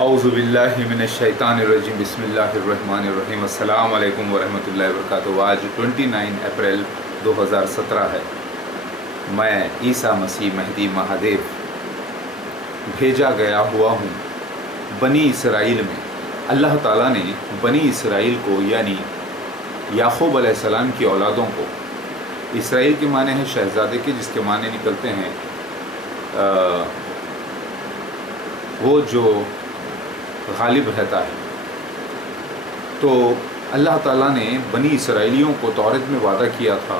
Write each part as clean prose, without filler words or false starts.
औज़ु बिल्लाहि मिनश्शैतानिर्रजीम बिस्मिल्लाहिर्रहमानिर्रहीम अस्सलामु अलैकुम वरहमतुल्लाहि वबरकातुहू। आज 29 अप्रैल 2017 है। मैं ईसा मसीह मेहदी महादेव भेजा गया हुआ हूँ बनी इसराइल में। अल्लाह ताला ने बनी इसराइल को यानी याकूब अलैहिस्सलाम की औलादों को, इसराइल के माने हैं शहज़ादे के, जिसके माने निकलते हैं वो जो गालिब रहता है। तो अल्लाह ताला ने बनी इसराइलियों को तौरात में वादा किया था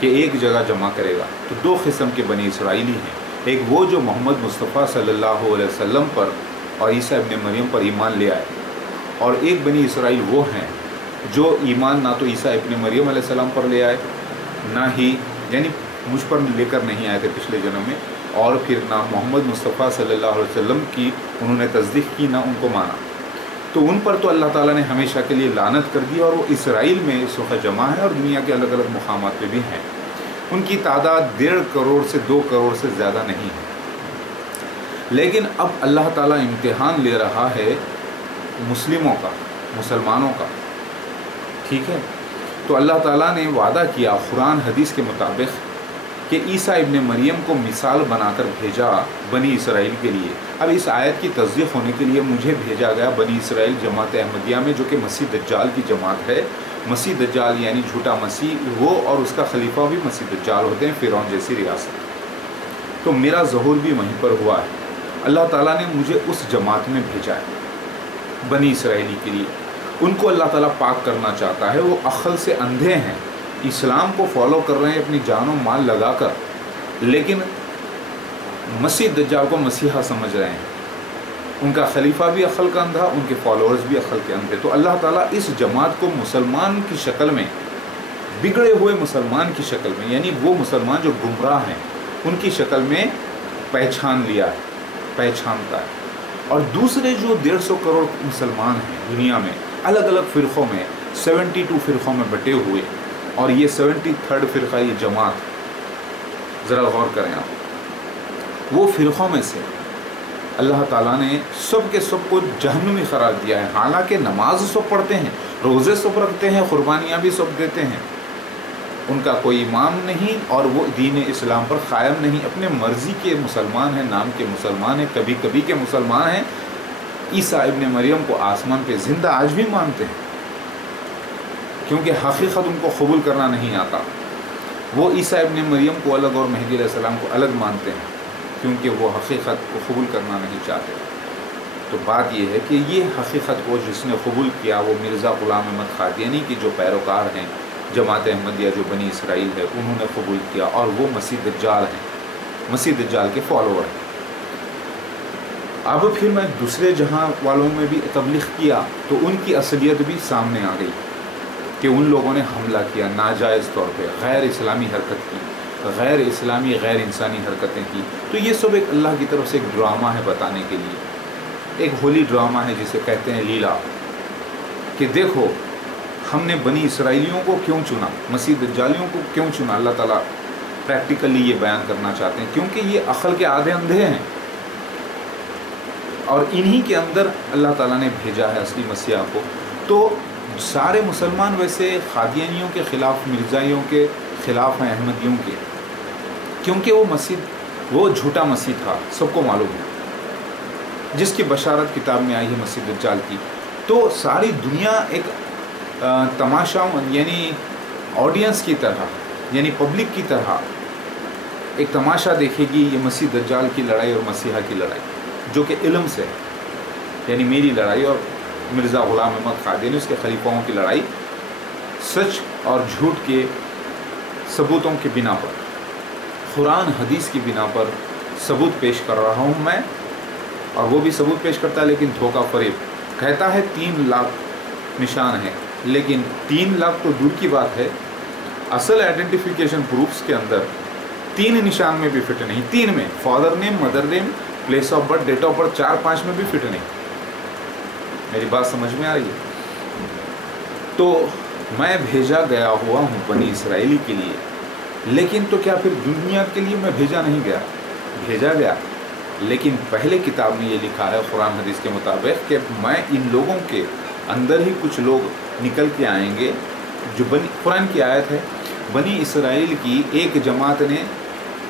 कि एक जगह जमा करेगा। तो दो किस्म के बनी इसराइली हैं, एक वो जो मोहम्मद मुस्तफ़ा सल्लल्लाहु अलैहि वसल्लम पर और ईसा इब्न मरियम पर ईमान ले आए, और एक बनी इसराइल वो हैं जो ईमान ना तो ईसा इब्न मरियम अलैहिस्सलाम पर ले आए, ना ही यानी मुझ पर लेकर नहीं आए थे पिछले जन्म में, और फिर ना मोहम्मद मुस्तफ़ा सल्लल्लाहु अलैहि वसल्लम की उन्होंने तस्दीक़ की, ना उनको माना। तो उन पर तो अल्लाह ताला ने हमेशा के लिए लानत कर दी, और वो इसराइल में इस वक्त जमा है और दुनिया के अलग अलग मुकामात पे भी हैं। उनकी तादाद 1.5 करोड़ से 2 करोड़ से ज़्यादा नहीं है। लेकिन अब अल्लाह ताला इम्तिहान ले रहा है मुस्लिमों का, मुसलमानों का, ठीक है। तो अल्लाह ताला ने वादा किया कुरान हदीस के मुताबिक कि ईसा इब्न मरियम को मिसाल बनाकर भेजा बनी इसराइल के लिए। अब इस आयत की तस्दीक़ होने के लिए मुझे भेजा गया बनी इसराइल जमात अहमदिया में, जो कि मसीह दज्जाल की जमात है। मसीह दज्जाल यानी झूठा मसीह, वो और उसका खलीफा भी मसीह दज्जाल होते हैं, फ़िरौन जैसी रियासत। तो मेरा ज़हूर भी वहीं पर हुआ है। अल्लाह ताला ने मुझे उस जमात में भेजा है बनी इसराइली के लिए। उनको अल्लाह ताला पाक करना चाहता है। वो अक्ल से अंधे हैं, इस्लाम को फॉलो कर रहे हैं अपनी जान और माल लगाकर, लेकिन मसीह दज्जाल को मसीहा समझ रहे हैं। उनका खलीफा भी अक्ल का अंधा, उनके फॉलोअर्स भी अक्ल के अंधे। तो अल्लाह ताला इस जमात को मुसलमान की शक्ल में, बिगड़े हुए मुसलमान की शक्ल में, यानी वो मुसलमान जो गुमराह हैं उनकी शक्ल में पहचान लिया है, पहचानता है। और दूसरे जो 150 करोड़ मुसलमान हैं दुनिया में, अलग अलग फ़िरक़ों में, 72 फ़िरक़ों में बटे हुए, और ये 73rd फ़िरक़ा ये जमात, ज़रा गौर करें आप, वो फ़िरक़ों में से अल्लाह ताला ने सब के सब को जहन्नुमी करार दिया है। हालांकि नमाज सब पढ़ते हैं, रोज़े सब रखते हैं, क़ुरबानियाँ भी सब देते हैं, उनका कोई इमाम नहीं और वो दीन इस्लाम पर क़ायम नहीं, अपने मर्ज़ी के मुसलमान हैं, नाम के मुसलमान हैं, कभी कभी के मुसलमान हैं। ईसा इब्न मरियम को आसमान पे ज़िंदा आज भी मानते हैं, क्योंकि हकीकत उनको कबूल करना नहीं आता। वो ईसा इब्न मरियम को अलग और मेहदी अलैहिस्सलाम को अलग मानते हैं, क्योंकि वो हकीकत को कबूल करना नहीं चाहते। तो बात यह है कि ये हकीकत को जिसने कबूल किया वो मिर्ज़ा ग़ुलाम अहमद क़ादियानी की जो पैरोकार हैं जमात अहमदिया जो बनी इसराइल है, उन्होंने कबूल किया, और वो मसीह दज्जाल हैं, मसीह दज्जाल के फॉलोअर हैं। अब फिर मैं दूसरे जहां वालों में भी तबलीग़ किया तो उनकी असलियत भी सामने आ गई कि उन लोगों ने हमला किया, नाजायज़ तौर पे गैर इस्लामी हरकत की, गैर इस्लामी गैर इंसानी हरकतें की। तो ये सब एक अल्लाह की तरफ से एक ड्रामा है बताने के लिए, एक होली ड्रामा है जिसे कहते हैं लीला, कि देखो हमने बनी इसराइलियों को क्यों चुना, मसीह दज्जालियों को क्यों चुना। अल्लाह ताला प्रैक्टिकली ये बयान करना चाहते हैं, क्योंकि ये अक्ल के आधे अंधे हैं, और इन्हीं के अंदर अल्लाह ताला ने भेजा है असली मसीहा को। तो सारे मुसलमान वैसे क़ादियानियों के ख़िलाफ़, मिर्ज़ाइयों के ख़िलाफ़ हैं, अहमदियों के, क्योंकि वो मसीह, वो झूठा मसीह था, सबको मालूम है, जिसकी बशारत किताब में आई है मसीह दज्जाल की। तो सारी दुनिया एक तमाशा यानी ऑडियंस की तरह, यानी पब्लिक की तरह एक तमाशा देखेगी ये मसीह दज्जाल की लड़ाई और मसीहा की लड़ाई, जो कि इल्म से है, यानी मेरी लड़ाई और मिर्ज़ा ग़ुलाम अहमद क़ादियानी उसके खलीफाओं की लड़ाई, सच और झूठ के सबूतों के बिना पर, कुरान हदीस की बिना पर सबूत पेश कर रहा हूँ मैं। और वो भी सबूत पेश करता है, लेकिन धोखा फरेब कहता है 3 लाख निशान है, लेकिन 3 लाख तो दूर की बात है, असल आइडेंटिफिकेशन प्रूफ्स के अंदर 3 निशान में भी फिट नहीं, 3 में, father name, mother name, place of birth, date of birth, 4-5 में भी फिट नहीं। मेरी बात समझ में आ रही है? तो मैं भेजा गया हुआ हूँ बनी इसराइली के लिए, लेकिन तो क्या फिर दुनिया के लिए मैं भेजा नहीं गया? भेजा गया, लेकिन पहले किताब में ये लिखा है कुरान हदीस के मुताबिक कि मैं इन लोगों के अंदर ही कुछ लोग निकल के आएंगे जो कुरान की आयत है, बनी इसराइल की एक जमात ने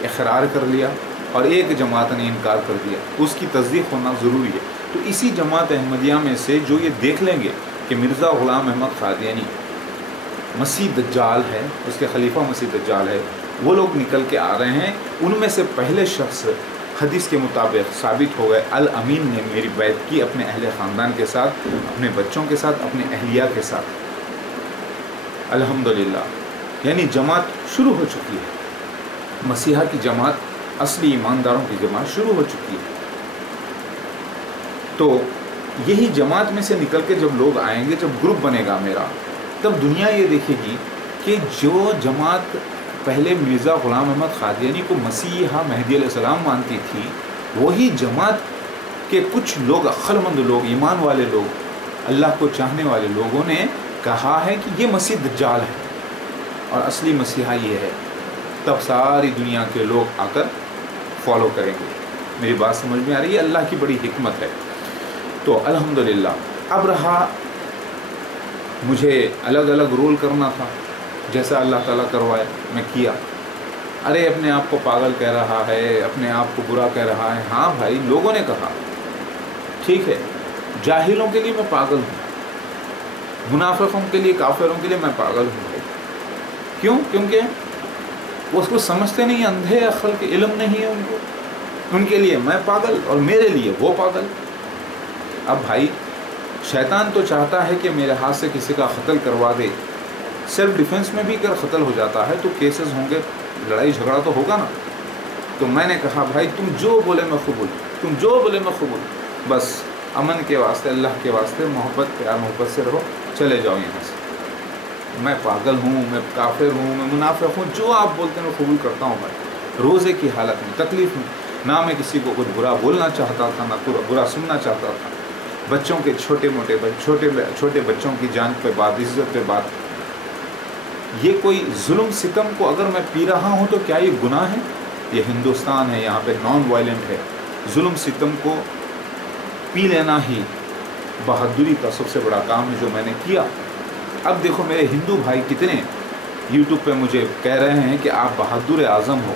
इकरार कर लिया और एक जमात ने इनकार कर दिया, उसकी तस्दीक होना ज़रूरी है। तो इसी जमात अहमदिया में से जो ये देख लेंगे कि मिर्ज़ा ग़ुलाम अहमद क़ादियानी मसीह दज्जाल है, उसके खलीफा मसीह दज्जाल है, वो लोग निकल के आ रहे हैं। उनमें से पहले शख्स हदीस के मुताबिक साबित हो गए अल अमीन ने मेरी बैत की अपने अहले ख़ानदान के साथ, अपने बच्चों के साथ, अपने अहलिया के साथ। अल्हम्दुलिल्लाह, यानी जमात शुरू हो चुकी है, मसीहा की जमात, असली ईमानदारों की जमात शुरू हो चुकी है। तो यही जमात में से निकल के जब लोग आएंगे, जब ग्रुप बनेगा मेरा, तब दुनिया ये देखेगी कि जो जमात पहले मिर्ज़ा ग़ुलाम अहमद क़ादियानी को मसीहा महदी अलैहिस्सलाम मानती थी, वही जमात के कुछ लोग, अक्लमंद लोग, ईमान वाले लोग, अल्लाह को चाहने वाले लोगों ने कहा है कि ये मसीह दज्जाल है और असली मसीहा ये है। तब सारी दुनिया के लोग आकर फॉलो करेंगे। मेरी बात समझ में आ रही है? अल्लाह की बड़ी हिकमत है। तो अल्हम्दुलिल्लाह, अब रहा मुझे अलग अलग रोल करना था, जैसा अल्लाह ताला करवाए मैं किया। अरे अपने आप को पागल कह रहा है, अपने आप को बुरा कह रहा है, हाँ भाई लोगों ने कहा, ठीक है, जाहिलों के लिए मैं पागल हूँ, मुनाफिकों के लिए, काफिरों के लिए मैं पागल हूँ भाई। क्यों? क्योंकि वो उसको समझते नहीं, अंधे अक्ल के, इल्म नहीं है उनको, उनके लिए मैं पागल और मेरे लिए वो पागल। अब भाई शैतान तो चाहता है कि मेरे हाथ से किसी का कत्ल करवा दे, सेल्फ डिफेंस में भी अगर कत्ल हो जाता है तो केसेस होंगे, लड़ाई झगड़ा तो होगा ना। तो मैंने कहा भाई तुम जो बोले मैं कबूल, तुम जो बोले मैं कबूल, बस अमन के वास्ते, अल्लाह के वास्ते, मोहब्बत, प्यार मोहब्बत से रहो, चले जाओ यहाँ से। मैं पागल हूँ, मैं काफिर हूँ, मैं मुनाफिक हूँ, जो आप बोलते हैं मैं कबूल करता हूँ भाई। रोज़े की हालत में, तकलीफ़ में, ना मैं किसी को कुछ बुरा बोलना चाहता था, ना बुरा सुनना चाहता था। बच्चों के छोटे बच्चों की जान पे बात, इज़्ज़त पे बात, ये कोई जुल्म सितम को अगर मैं पी रहा हूँ तो क्या ये गुनाह है? ये हिंदुस्तान है, यहाँ पे नॉन वायलेंट है। जुल्म सितम को पी लेना ही बहादुरी का सबसे बड़ा काम है जो मैंने किया। अब देखो मेरे हिंदू भाई कितने यूट्यूब पे मुझे कह रहे हैं कि आप बहादुर आज़म हो,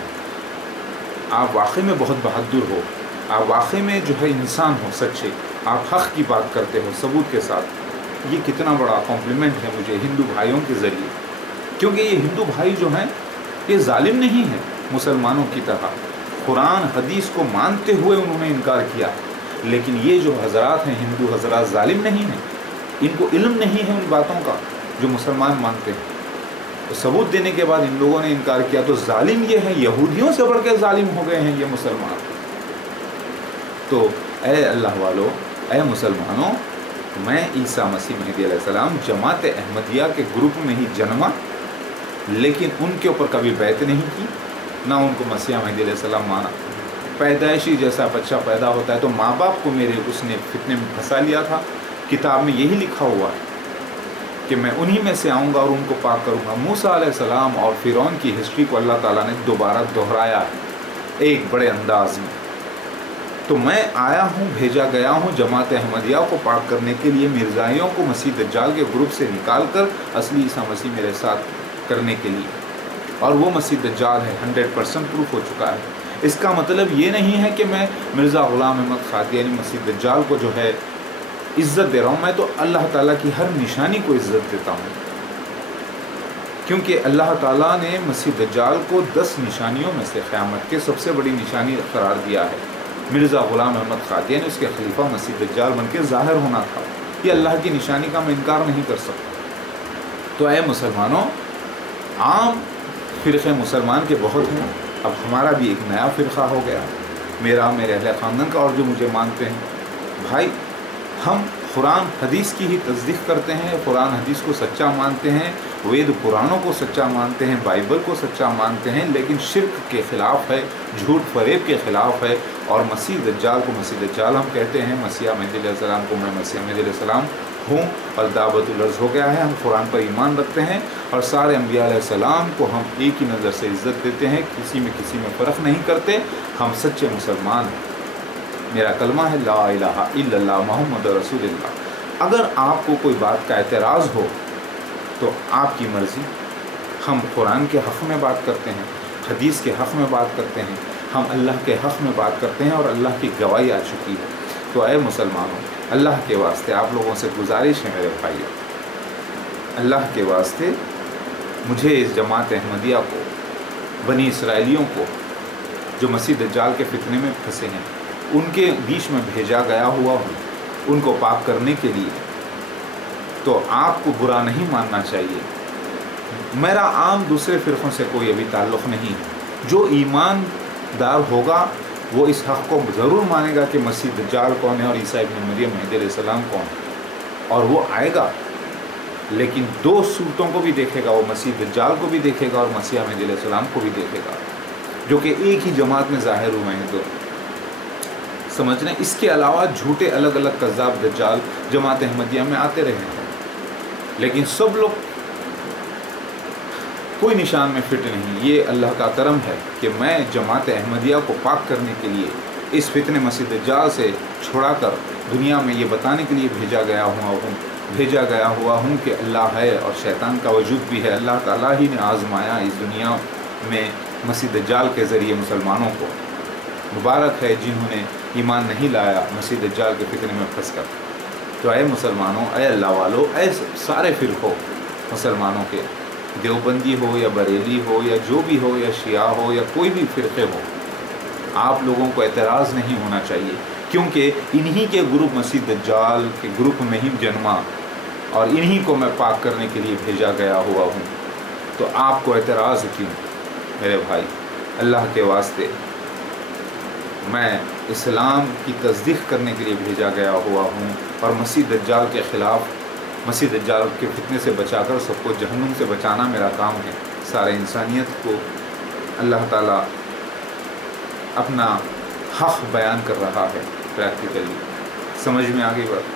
आप वाकई में बहुत बहादुर हो, आप वाकई में जो है इंसान हो सच्चे, आप हक़ की बात करते हो सबूत के साथ। ये कितना बड़ा कॉम्प्लीमेंट है मुझे हिंदू भाइयों के ज़रिए, क्योंकि ये हिंदू भाई जो हैं ये जालिम नहीं है मुसलमानों की तरह। कुरान हदीस को मानते हुए उन्होंने इनकार किया, लेकिन ये जो हजरात हैं हिंदू हजरात जालिम नहीं हैं, इनको इल्म नहीं है उन बातों का जो मुसलमान मानते हैं। तो सबूत देने के बाद इन लोगों ने इनकार किया, तो जालिम ये है, यहूदियों से बढ़ के जालिम हो गए हैं ये मुसलमान। तो ऐ अल्लाह वालों, ऐ मुसलमानों, मैं ईसा मसीह महदी अलैहिस्सलाम जमात अहमदिया के ग्रुप में ही जन्मा, लेकिन उनके ऊपर कभी बैत नहीं की, ना उनको मसीह महदी अलैहिस्सलाम माना। पैदाइशी जैसा बच्चा पैदा होता है तो माँ बाप को मेरे उसने फितने में फंसा लिया था। किताब में यही लिखा हुआ है कि मैं उन्हीं में से आऊँगा और उनको पाक करूँगा। मूसा अलैहिस्सलाम और फ़िरौन की हिस्ट्री को अल्लाह ताला ने दोबारा दोहराया है एक बड़े अंदाज में। तो मैं आया हूँ, भेजा गया हूँ जमात अहमदिया को पाक करने के लिए, मिर्ज़ाइयों को मसीह दज्जाल के ग्रुप से निकाल कर असली ईसा मसीह मेरे साथ करने के लिए। और वो मसीह दज्जाल है, 100% प्रूफ हो चुका है। इसका मतलब ये नहीं है कि मैं मिर्ज़ा ग़ुलाम अहमद क़ादियानी मसीह दज्जाल को जो है इज़्ज़त दे रहा हूँ। मैं तो अल्लाह ताला की हर निशानी को इज़्ज़त देता हूँ, क्योंकि अल्लाह ताला ने मसीह दज्जाल को 10 निशानियों में से क़यामत के सबसे बड़ी निशानी करार दिया है। मिर्ज़ा ग़ुलाम अहमद क़ादियानी उसके खलीफा मसीह दज्जाल बन के ज़ाहिर होना था। ये अल्लाह की निशानी का मैं इनकार नहीं कर सकता। तो ऐ मुसलमानों, आम फ़िरक़े मुसलमान के बहुत हैं, अब हमारा भी एक नया फ़िरक़ा हो गया, मेरा, मेरे अहले ख़ानदान का, और जो मुझे मानते हैं भाई, हम कुरान हदीस की ही तस्दीक़ करते हैं, कुरान हदीस को सच्चा मानते हैं, वेद पुराणों को सच्चा मानते हैं, बाइबल को सच्चा मानते हैं, लेकिन शिर्क के ख़िलाफ़ है, झूठ फरेब के ख़िलाफ़ है। और मसीह दज्जाल को मसीह दज्जाल हम कहते हैं, मसीह महदी अलैहिस्सलाम को मैं मसीह महदी अलैहिस्सलाम हूँ, और दावतुल अर्ज़ हो गया है। हम कुरान पर ईमान रखते हैं और सारे अंबिया अलैहिस्सलाम को हम एक ही नज़र से इज़्ज़त देते हैं, किसी में फ़र्क नहीं करते। हम सच्चे मुसलमान हैं। میرا کلمہ ہے لا الہ الا اللہ محمد رسول اللہ۔ اگر آپ کو کوئی بات کا اعتراض ہو تو آپ کی مرضی، ہم قرآن کے حق میں بات کرتے ہیں، حدیث کے حق میں بات کرتے ہیں، ہم اللہ کے حق میں بات کرتے ہیں، اور اللہ کی گواہی آ چکی ہے۔ تو اے مسلمانوں، اللہ کے واسطے آپ لوگوں سے گزارش ہے میرے بھائیوں، اللہ کے واسطے مجھے اس جماعت احمدیہ کو، بنی اسرائیلیوں کو جو مسیح دجال کے فتنے میں پھنسے ہیں، ان کے بیچ میں بھیجا گیا ہوا ہوں ان کو پاک کرنے کے لیے، تو آپ کو برا نہیں ماننا چاہیے۔ میرا عام دوسرے فرقوں سے کوئی ابھی تعلق نہیں ہے۔ جو ایماندار ہوگا وہ اس حق کو ضرور مانے گا کہ مسیح دجال کون ہے اور عیسیٰ ابن مریم مہدی علیہ السلام کون ہے، اور وہ آئے گا، لیکن دو صورتوں کو بھی دیکھے گا، وہ مسیح دجال کو بھی دیکھے گا اور مسیح مہدی علیہ السلام کو بھی دیکھے گا، جو کہ ایک ہی جماعت میں ظاہر ہوئے ہیں۔ تو سمجھ رہے ہیں، اس کے علاوہ جھوٹے الگ الگ کذاب دجال جماعت احمدیہ میں آتے رہے ہیں، لیکن سب لوگ کوئی نشان میں فٹ نہیں۔ یہ اللہ کا کرم ہے کہ میں جماعت احمدیہ کو پاک کرنے کے لیے اس فتنے مسیح دجال سے چھڑا کر دنیا میں یہ بتانے کے لیے بھیجا گیا ہوا ہوں کہ اللہ ہے اور شیطان کا وجود بھی ہے۔ اللہ تعالیٰ ہی نے آزمایا اس دنیا میں مسیح دجال کے ذریعے مسلمانوں کو۔ مبارک ہے جنہوں نے ایمان نہیں لایا مسیح دجال کے فتنے میں پھنس کر۔ تو اے مسلمانوں، اے اللہ والو، اے سارے فرقوں مسلمانوں کے، دیوبندی ہو یا بریلی ہو یا جو بھی ہو یا شیعہ ہو یا کوئی بھی فرقے ہو، آپ لوگوں کو اعتراض نہیں ہونا چاہیے، کیونکہ انہی کے گروپ مسیح دجال کے گروپ میں ہی جنما، اور انہی کو میں پاک کرنے کے لیے بھیجا گیا ہوا ہوں۔ تو آپ کو اعتراض کیوں میرے بھائی؟ اللہ کے واسطے میں اسلام کی تصدیق کرنے کے لیے بھیجا گیا ہوا ہوں، اور مسیح دجال کے خلاف، مسیح دجال کے فتنے سے بچا کر سب کو جہنم سے بچانا میرا کام ہے۔ سارے انسانیت کو اللہ تعالیٰ اپنا حق بیان کر رہا ہے پریکٹیکلی۔ سمجھ میں آ گئی بات؟